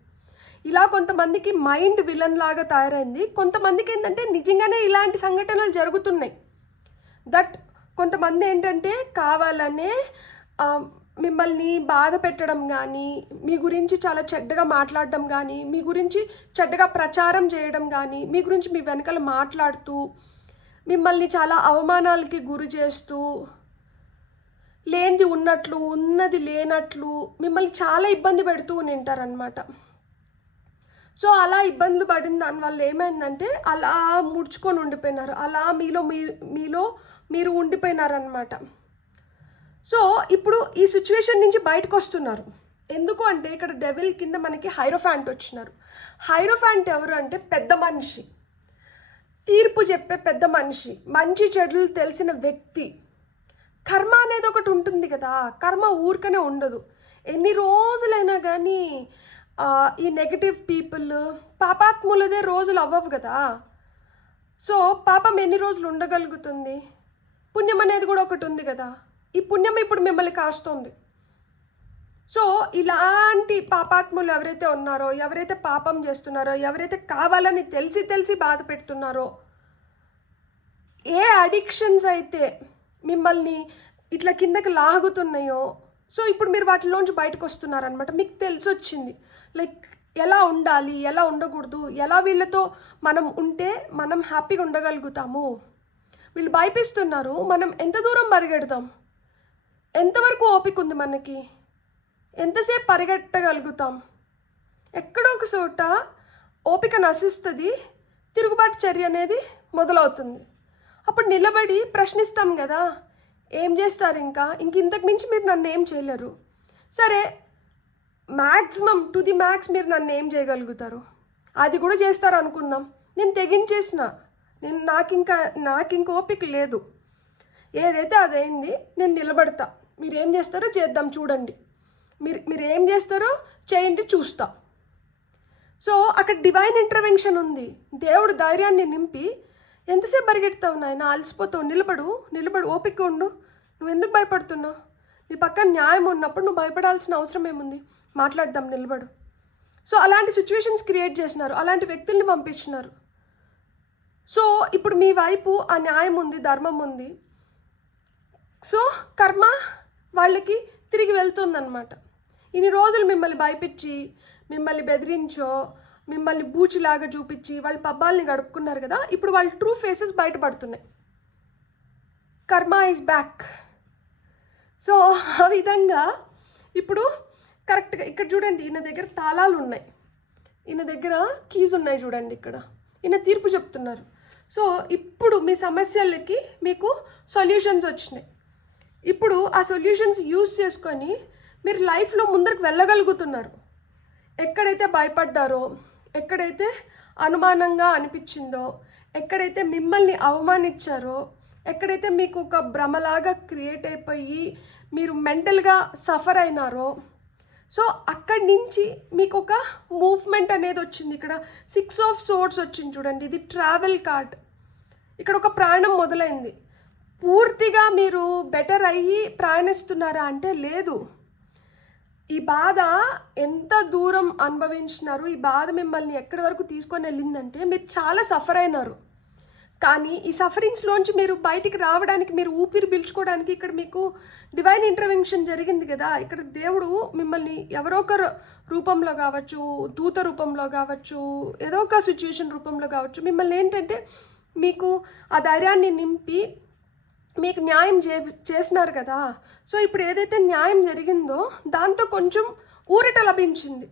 ఇలా కొంతమందికి మైండ్ విలన్ లాగా తయారైంది. కొంతమందికి ఏంటంటే నిజంగానే ఇలాంటి సంఘటనలు జరుగుతున్నాయి. కొంతమంది ఏంటంటే కావాలనే మిమ్మల్ని బాధ పెట్టడం కానీ, మీ గురించి చాలా చెడ్డగా మాట్లాడడం కానీ, మీ గురించి చెడ్డగా ప్రచారం చేయడం కానీ, మీ గురించి మీ వెనకాల మాట్లాడుతూ మిమ్మల్ని చాలా అవమానాలకి గురి చేస్తూ, లేనిది ఉన్నట్లు ఉన్నది లేనట్లు మిమ్మల్ని చాలా ఇబ్బంది పెడుతూ ఉంటారనమాట. సో అలా ఇబ్బందులు పడిన దానివల్ల ఏమైందంటే అలా ముడుచుకొని ఉండిపోయినారు, అలా మీలో మీరు ఉండిపోయినారనమాట. సో ఇప్పుడు ఈ సిచ్యువేషన్ నుంచి బయటకు వస్తున్నారు. ఎందుకు అంటే ఇక్కడ డెవిల్ కింద మనకి హైరోఫాంట్ వచ్చినారు. హైరోఫాంట్ ఎవరు అంటే పెద్ద మనిషి, తీర్పు చెప్పే పెద్ద మనిషి, మంచి చెడులు తెలిసిన వ్యక్తి. కర్మ అనేది ఒకటి ఉంటుంది కదా, కర్మ ఊరికనే ఉండదు. ఎన్ని రోజులైనా కానీ ఈ నెగటివ్ పీపుల్ పాపాత్ములదే రోజులు అవ్వవు కదా. సో పాపం ఎన్ని రోజులు ఉండగలుగుతుంది? పుణ్యం అనేది కూడా ఒకటి ఉంది కదా. ఈ పుణ్యం ఇప్పుడు మిమ్మల్ని కాస్తుంది. సో ఇలాంటి పాపాత్ములు ఎవరైతే ఉన్నారో, ఎవరైతే పాపం చేస్తున్నారో, ఎవరైతే కావాలని తెలిసి బాధ పెడుతున్నారో, ఏ అడిక్షన్స్ అయితే మిమ్మల్ని ఇట్లా కిందకి లాగుతున్నాయో, సో ఇప్పుడు మీరు వాటిలోంచి బయటకు వస్తున్నారనమాట. మీకు తెలిసి వచ్చింది లైక్ ఎలా ఉండాలి, ఎలా ఉండకూడదు, ఎలా వీళ్ళతో మనం ఉంటే మనం హ్యాపీగా ఉండగలుగుతాము. వీళ్ళు భయపిస్తున్నారు, మనం ఎంత దూరం పరిగెడతాం, ఎంతవరకు ఓపిక ఉంది మనకి, ఎంతసేపు పరిగెట్టగలుగుతాం. ఎక్కడో ఒక చోట ఓపిక నశిస్తుంది, తిరుగుబాటు చర్య అనేది మొదలవుతుంది. అప్పుడు నిలబడి ప్రశ్నిస్తాం కదా, ఏం చేస్తారు, ఇంతకు మించి మీరు నన్ను ఏం చేయలేరు. సరే మ్యాక్సిమం టు ది మ్యాక్స్ మీరు నన్ను ఏం చేయగలుగుతారు, అది కూడా చేస్తారు అనుకుందాం. నేను తెగించేసిన, నాకు ఇంక ఓపిక లేదు, ఏదైతే అదైంది, నేను నిలబడతా, మీరు ఏం చేస్తారో చేద్దాం చూడండి మీరు ఏం చేస్తారో చేయండి, చూస్తా. సో అక్కడ డివైన్ ఇంటర్వెన్షన్ ఉంది. దేవుడు ధైర్యాన్ని నింపి, ఎంతసేపు పరిగెడతావు నాయన, అలసిపోతావు, నిలబడు, ఓపిక ఉండు, నువ్వు ఎందుకు భయపడుతున్నావు, నీ పక్కన న్యాయం ఉన్నప్పుడు నువ్వు భయపడాల్సిన అవసరం ఏముంది, మాట్లాడదాం, నిలబడు. సో అలాంటి సిచ్యువేషన్స్ క్రియేట్ చేసినారు, అలాంటి వ్యక్తుల్ని పంపించినారు. సో ఇప్పుడు మీ వైపు ఆ న్యాయం ఉంది, ధర్మం ఉంది. సో కర్మ వాళ్ళకి తిరిగి వెళ్తుందన్నమాట. ఇన్ని రోజులు మిమ్మల్ని భయపించి, మిమ్మల్ని బెదిరించో, మిమ్మల్ని బూచిలాగా చూపించి వాళ్ళ పబ్బాల్ని గడుపుకున్నారు కదా, ఇప్పుడు వాళ్ళ ట్రూ ఫేసెస్ బయటపడుతున్నాయి. కర్మ ఈజ్ బ్యాక్. సో ఆ విధంగా ఇప్పుడు కరెక్ట్గా ఇక్కడ చూడండి, ఈయన దగ్గర తాళాలు ఉన్నాయి, ఈయన దగ్గర కీస్ ఉన్నాయి చూడండి, ఇక్కడ ఈయన తీర్పు చెప్తున్నారు. సో ఇప్పుడు మీ సమస్యలకి మీకు సొల్యూషన్స్ వచ్చినాయి. ఇప్పుడు ఆ సొల్యూషన్స్ యూజ్ చేసుకొని మీరు లైఫ్లో ముందరికి వెళ్ళగలుగుతున్నారు. ఎక్కడైతే భయపడ్డారో, ఎక్కడైతే అనుమానంగా అనిపించిందో, ఎక్కడైతే మిమ్మల్ని అవమానించారో, ఎక్కడైతే మీకు ఒక భ్రమలాగా క్రియేట్ అయిపోయి మీరు మెంటల్గా సఫర్ అయినారో, సో అక్కడి నుంచి మీకు ఒక మూవ్మెంట్ అనేది వచ్చింది. ఇక్కడ 6 ఆఫ్ సోర్డ్స్ వచ్చింది చూడండి, ఇది ట్రావెల్ కార్డ్. ఇక్కడ ఒక ప్రయాణం మొదలైంది. పూర్తిగా మీరు బెటర్ అయ్యి ప్రయాణిస్తున్నారా అంటే లేదు. ఈ బాధ ఎంత దూరం అనుభవించినారు, ఈ బాధ మిమ్మల్ని ఎక్కడి వరకు తీసుకొని వెళ్ళిందంటే మీరు చాలా సఫర్ అయినారు. కానీ ఈ సఫరింగ్స్లోంచి మీరు బయటికి రావడానికి, మీరు ఊపిరి పీల్చుకోవడానికి ఇక్కడ మీకు డివైన్ ఇంటర్వెన్షన్ జరిగింది కదా. ఇక్కడ దేవుడు మిమ్మల్ని ఎవరో ఒక రూపంలో కావచ్చు, దూత రూపంలో కావచ్చు, ఏదో ఒక సిచ్యువేషన్ రూపంలో కావచ్చు, మిమ్మల్ని ఏంటంటే మీకు ఆ ధైర్యాన్ని నింపి మీకు న్యాయం చేసినారు కదా. సో ఇప్పుడు ఏదైతే న్యాయం జరిగిందో దాంతో కొంచెం ఊరట లభించింది,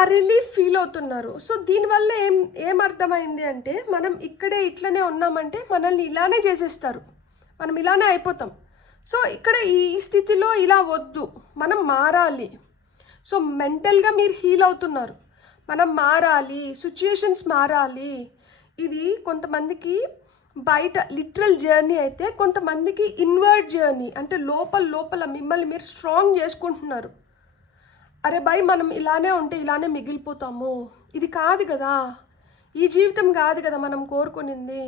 ఆ రిలీఫ్ ఫీల్ అవుతున్నారు. సో దీనివల్ల ఏమర్థమైంది అంటే, మనం ఇక్కడే ఇట్లనే ఉన్నామంటే మనల్ని ఇలానే చేసేస్తారు, మనం ఇలానే అయిపోతాం. సో ఇక్కడ ఈ స్థితిలో ఇలా వద్దు, మనం మారాలి. సో మెంటల్గా మీరు హీల్ అవుతున్నారు, మనం మారాలి, సిచ్యుయేషన్స్ మారాలి. ఇది కొంతమందికి బయట లిటరల్ జర్నీ అయితే, కొంతమందికి ఇన్వర్డ్ జర్నీ, అంటే లోపల మిమ్మల్ని మీరు స్ట్రాంగ్ చేసుకుంటున్నారు. అరే భయ్, మనం ఇలానే ఉంటే ఇలానే మిగిలిపోతాము, ఇది కాదు కదా, ఈ జీవితం కాదు కదా మనం కోరుకునింది.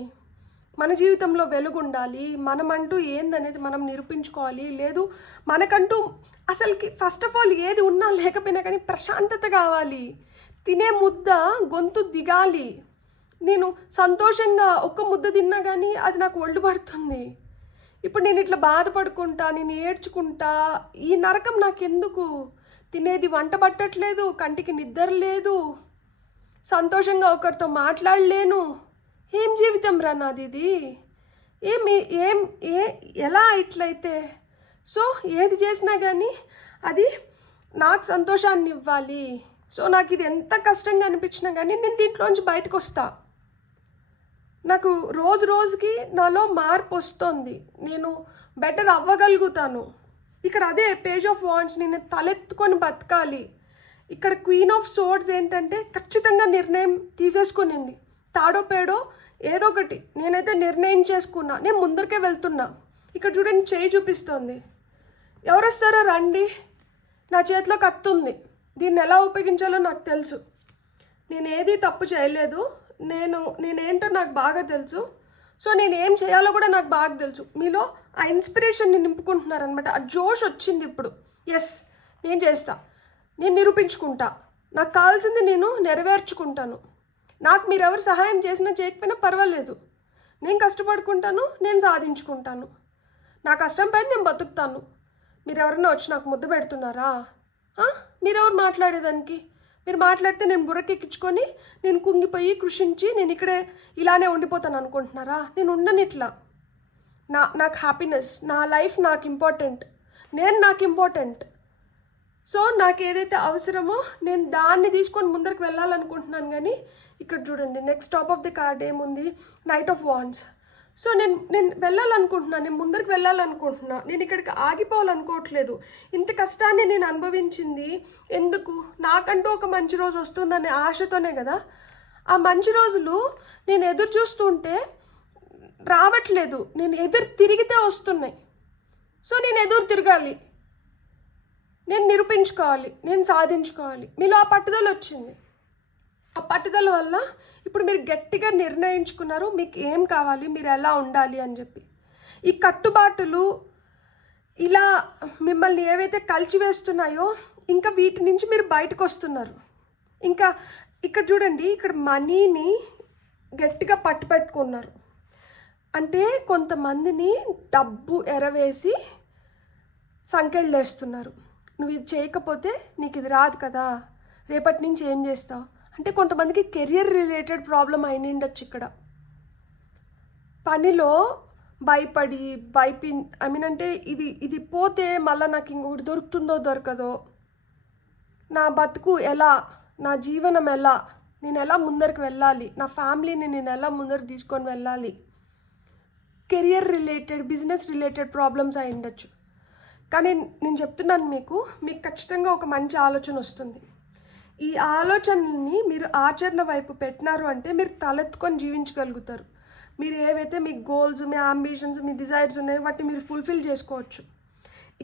మన జీవితంలో వెలుగు ఉండాలి, మనమంటూ ఏందనేది మనం నిరూపించుకోవాలి. లేదు మనకంటూ అసలుకి ఫస్ట్ ఆఫ్ ఆల్ ఏది ఉన్నా లేకపోయినా కానీ ప్రశాంతత కావాలి, తినే ముద్ద గొంతు దిగాలి. నేను సంతోషంగా ఒక్క ముద్ద తిన్నా కానీ అది నాకు ఒళ్ళు పడుతుంది. ఇప్పుడు నేను ఇట్లా బాధపడుకుంటా, నేను ఏడ్చుకుంటా, ఈ నరకం నాకెందుకు? తినేది వంట పట్టట్లేదు, కంటికి నిద్ర లేదు, సంతోషంగా ఒకరితో మాట్లాడలేను, ఏం జీవితం రా నాది ఇది? ఎలా ఇట్లయితే? సో ఏది చేసినా కానీ అది నాకు సంతోషాన్ని ఇవ్వాలి. సో నాకు ఇది ఎంత కష్టంగా అనిపించినా కానీ నేను దీంట్లోంచి బయటకు వస్తా. నాకు రోజుకి నాలో మార్పు వస్తుంది, నేను బెటర్ అవ్వగలుగుతాను. ఇక్కడ అదే పేజ్ ఆఫ్ వాండ్స్, నేను తలెత్తుకొని బతకాలి. ఇక్కడ క్వీన్ ఆఫ్ సోర్డ్స్ ఏంటంటే ఖచ్చితంగా నిర్ణయం తీసేసుకునింది, తాడో పేడో ఏదో ఒకటి నేనైతే నిర్ణయం చేసుకున్నా, నేను ముందరికే వెళ్తున్నా. ఇక్కడ చూడండి చేయి చూపిస్తోంది, ఎవరు వస్తారో రండి, నా చేతిలో కత్తుంది, దీన్ని ఎలా ఉపయోగించాలో నాకు తెలుసు, నేనేది తప్పు చేయలేదు, నేనేంటో నాకు బాగా తెలుసు. సో నేను ఏం చేయాలో కూడా నాకు బాగా తెలుసు. మీలో ఆ ఇన్స్పిరేషన్ని నింపుకుంటున్నారనమాట, ఆ జోష్ వచ్చింది ఇప్పుడు. ఎస్, నేను చేస్తా, నేను నిరూపించుకుంటా, నాకు కావాల్సింది నేను నెరవేర్చుకుంటాను. నాకు మీరెవరు సహాయం చేసినా చేయకపోయినా పర్వాలేదు, నేను కష్టపడుకుంటాను, నేను సాధించుకుంటాను, నా కష్టం పైన నేను బతుకుతాను. మీరెవరన్నా వచ్చి నాకు ముద్ద పెడుతున్నారా? మీరెవరు మాట్లాడేదానికి? మీరు మాట్లాడితే నేను బుర్రకెక్కించుకొని నేను కుంగిపోయి కృషించి నేను ఇక్కడే ఇలానే ఉండిపోతాను అనుకుంటున్నారా? నేను ఉండను ఇట్లా. నాకు హ్యాపీనెస్, నా లైఫ్ నాకు ఇంపార్టెంట్, నాకు ఇంపార్టెంట్. సో నాకు ఏదైతే అవసరమో నేను దాన్ని తీసుకొని ముందరికి వెళ్ళాలనుకుంటున్నాను. కానీ ఇక్కడ చూడండి, next top of the card ఏముంది? Knight of wands. సో నేను వెళ్ళాలనుకుంటున్నాను, నేను ముందరికి వెళ్ళాలనుకుంటున్నా, నేను ఇక్కడికి ఆగిపోవాలనుకోవట్లేదు. ఇంత కష్టాన్ని నేను అనుభవించింది ఎందుకు? నాకంటూ ఒక మంచి రోజు వస్తుందనే ఆశతోనే కదా. ఆ మంచి రోజులు నేను ఎదురు చూస్తుంటే రావట్లేదు, నేను ఎదురు తిరిగితే వస్తున్నాయి. సో నేను ఎదురు తిరగాలి. నేను నిరూపించుకోవాలి, నేను సాధించుకోవాలి. మీలో ఆ పట్టుదల వచ్చింది. ఆ పట్టుదల వల్ల ఇప్పుడు మీరు గట్టిగా నిర్ణయించుకున్నారు మీకు ఏం కావాలి, మీరు ఎలా ఉండాలి అని చెప్పి. ఈ కట్టుబాటులు ఇలా మిమ్మల్ని ఏవైతే కలిచివేస్తున్నాయో ఇంకా వీటి నుంచి మీరు బయటకు వస్తున్నారు. ఇంకా ఇక్కడ చూడండి, ఇక్కడ మనీని గట్టిగా పట్టుపెట్టుకున్నారు. అంటే కొంతమందిని డబ్బు ఎరవేసి సంకెళ్ళు వేస్తున్నారు. నువ్వు ఇది చేయకపోతే నీకు ఇది రాదు కదా, రేపటి నుంచి ఏం చేస్తావు అంటే కొంతమందికి కెరియర్ రిలేటెడ్ ప్రాబ్లం అయిన ఉండొచ్చు. ఇక్కడ పనిలో భయపడి ఐ మీన్ అంటే ఇది పోతే మళ్ళీ నాకు ఇంకొకటి దొరుకుతుందో దొరకదో, నా బతుకు ఎలా, నా జీవనం ఎలా, నేను ఎలా ముందరికి వెళ్ళాలి, నా ఫ్యామిలీని నేను ఎలా ముందరికి తీసుకొని వెళ్ళాలి, career related business related problems అయి ఉండొచ్చు. కానీ నేను చెప్తున్నాను మీకు ఖచ్చితంగా ఒక మంచి ఆలోచన వస్తుంది. ఈ ఆలోచనని మీరు ఆచరణ వైపు పెట్టినారు అంటే మీరు తలెత్తుకొని జీవించగలుగుతారు. మీరు ఏవైతే మీ గోల్స్, మీ అంబిషన్స్, మీ డిజైర్స్ ఉన్నాయో వాటిని మీరు ఫుల్ఫిల్ చేసుకోవచ్చు.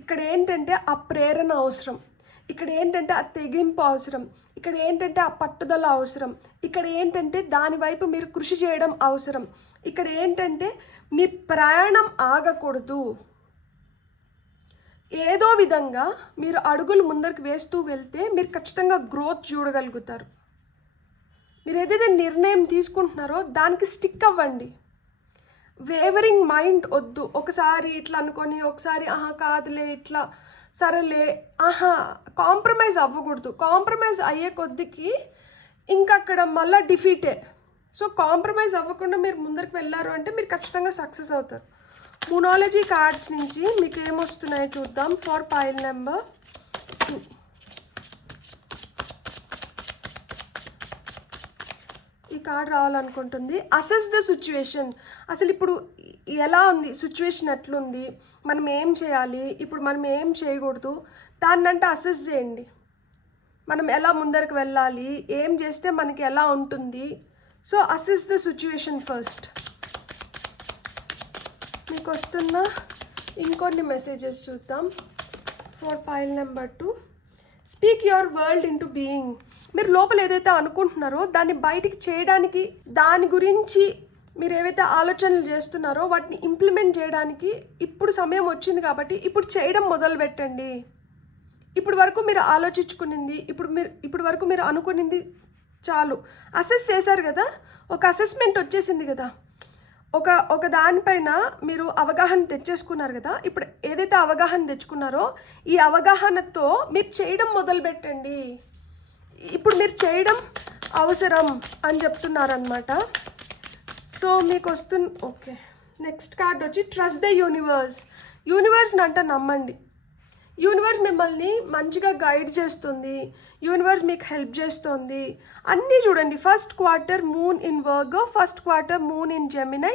ఇక్కడ ఏంటంటే ఆ ప్రేరణ అవసరం, ఇక్కడ ఏంటంటే ఆ తెగింపు అవసరం, ఇక్కడ ఏంటంటే ఆ పట్టుదల అవసరం, ఇక్కడ ఏంటంటే దానివైపు మీరు కృషి చేయడం అవసరం. ఇక్కడ ఏంటంటే మీ ప్రయాణం ఆగకూడదు. ఏదో విధంగా మీరు అడుగులు ముందరికి వేస్తూ వెళ్తే మీరు ఖచ్చితంగా గ్రోత్ చూడగలుగుతారు. మీరు ఏదైతే నిర్ణయం తీసుకుంటున్నారో దానికి స్టిక్ అవ్వండి. వేవరింగ్ మైండ్ వద్దు. ఒకసారి ఇట్లా అనుకొని ఒకసారి కాదులే ఇట్లా సరేలే కాంప్రమైజ్ అవ్వకూడదు. కాంప్రమైజ్ అయ్యే కొద్దికి ఇంకా అక్కడ మళ్ళీ డిఫీటే. సో కాంప్రమైజ్ అవ్వకుండా మీరు ముందరికి వెళ్ళారు అంటే మీరు ఖచ్చితంగా సక్సెస్ అవుతారు. మూనాలజీ కార్డ్స్ నుంచి మీకు ఏమొస్తున్నాయో చూద్దాం. ఫర్ పైల్ నెంబర్ 2 ఈ కార్డ్ రావాలనుకుంటుంది. Assess the situation. అసలు ఇప్పుడు ఎలా ఉంది సిచ్యువేషన్, ఎట్లుంది, మనం ఏం చేయాలి, ఇప్పుడు మనం ఏం చేయకూడదు, దాన్నంటే అసెస్ చేయండి. మనం ఎలా ముందరకు వెళ్ళాలి, ఏం చేస్తే మనకి ఎలా ఉంటుంది. So assess the situation first. మీకు వస్తున్న ఇంకొన్ని మెసేజెస్ చూద్దాం. For pile number 2 speak your world in to being. మీరు లోపల ఏదైతే అనుకుంటున్నారో దాన్ని బయటికి చేయడానికి, దాని గురించి మీరు ఏవైతే ఆలోచనలు చేస్తున్నారో వాటిని ఇంప్లిమెంట్ చేయడానికి ఇప్పుడు సమయం వచ్చింది. కాబట్టి ఇప్పుడు చేయడం మొదలు పెట్టండి. ఇప్పుడు వరకు మీరు ఆలోచించుకునింది, ఇప్పుడు వరకు మీరు అనుకునింది చాలు. అసెస్ చేశారు కదా, ఒక అసెస్మెంట్ వచ్చేసింది కదా, ఒక దానిపైన మీరు అవగాహన తెచ్చేసుకున్నారు కదా. ఇప్పుడు ఏదైతే అవగాహన తెచ్చుకున్నారో ఈ అవగాహనతో మీరు చేయడం మొదలు పెట్టండి. ఇప్పుడు మీరు చేయడం అవసరం అని చెప్తున్నారనమాట. సో మీకు ఓకే, నెక్స్ట్ కార్డ్ వచ్చి ట్రస్ట్ ద యూనివర్స్. యూనివర్స్ని అంటే నమ్మండి. యూనివర్స్ మిమ్మల్ని మంచిగా గైడ్ చేస్తుంది, యూనివర్స్ మీకు హెల్ప్ చేస్తుంది. అన్నీ చూడండి. First quarter moon in Virgo, first quarter moon in Gemini,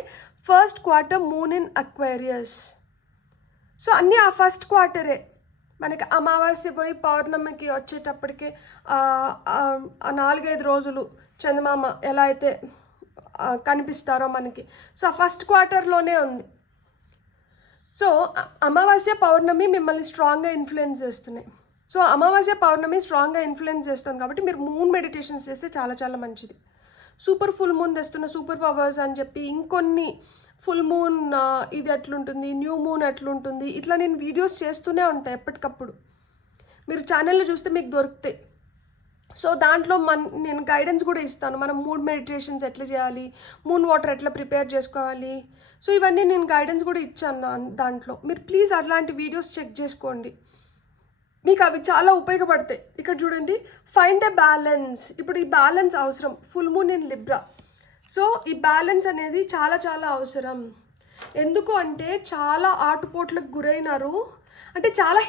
first quarter moon in Aquarius. So అన్నీ ఆ ఫస్ట్ క్వార్టరే. మనకి అమావాస్య పోయి పౌర్ణమికి వచ్చేటప్పటికి 4-5 రోజులు చందమామ ఎలా అయితే కనిపిస్తారో మనకి, సో ఆ ఫస్ట్ క్వార్టర్లోనే ఉంది. సో అమావాస్య పౌర్ణమి మిమ్మల్ని స్ట్రాంగ్గా ఇన్ఫ్లుయెన్స్ చేస్తున్నాయి. సో అమావాస్య పౌర్ణమి స్ట్రాంగ్గా ఇన్ఫ్లుయెన్స్ చేస్తుంది కాబట్టి మీరు మూన్ మెడిటేషన్స్ చేస్తే చాలా చాలా మంచిది. సూపర్ ఫుల్ మూన్ తెస్తున్న సూపర్ పవర్స్ అని చెప్పి ఇంకొన్ని ఫుల్ మూన్ ఇది ఎట్లుంటుంది, న్యూ మూన్ ఎట్లుంటుంది, ఇట్లా నేను వీడియోస్ చేస్తూనే ఉంటాయి ఎప్పటికప్పుడు. మీరు ఛానల్లో చూస్తే మీకు దొరుకుతాయి. సో దాంట్లో నేను గైడెన్స్ కూడా ఇస్తాను. మనం మూన్ మెడిటేషన్స్ ఎట్లా చేయాలి, మూన్ వాటర్ ఎట్లా ప్రిపేర్ చేసుకోవాలి, సో ఇవన్నీ నేను గైడెన్స్ కూడా ఇచ్చాను దాంట్లో. మీరు ప్లీజ్ అట్లాంటి వీడియోస్ చెక్ చేసుకోండి, మీకు అవి చాలా ఉపయోగపడతాయి. ఇక్కడ చూడండి, ఫైండ్ ఎ బ్యాలెన్స్. ఇప్పుడు ఈ బ్యాలెన్స్ అవసరం. Full moon in Libra. So ఈ బ్యాలెన్స్ అనేది చాలా చాలా అవసరం. ఎందుకు అంటే చాలా ఆటుపోట్లకు గురైనారు, అంటే చాలా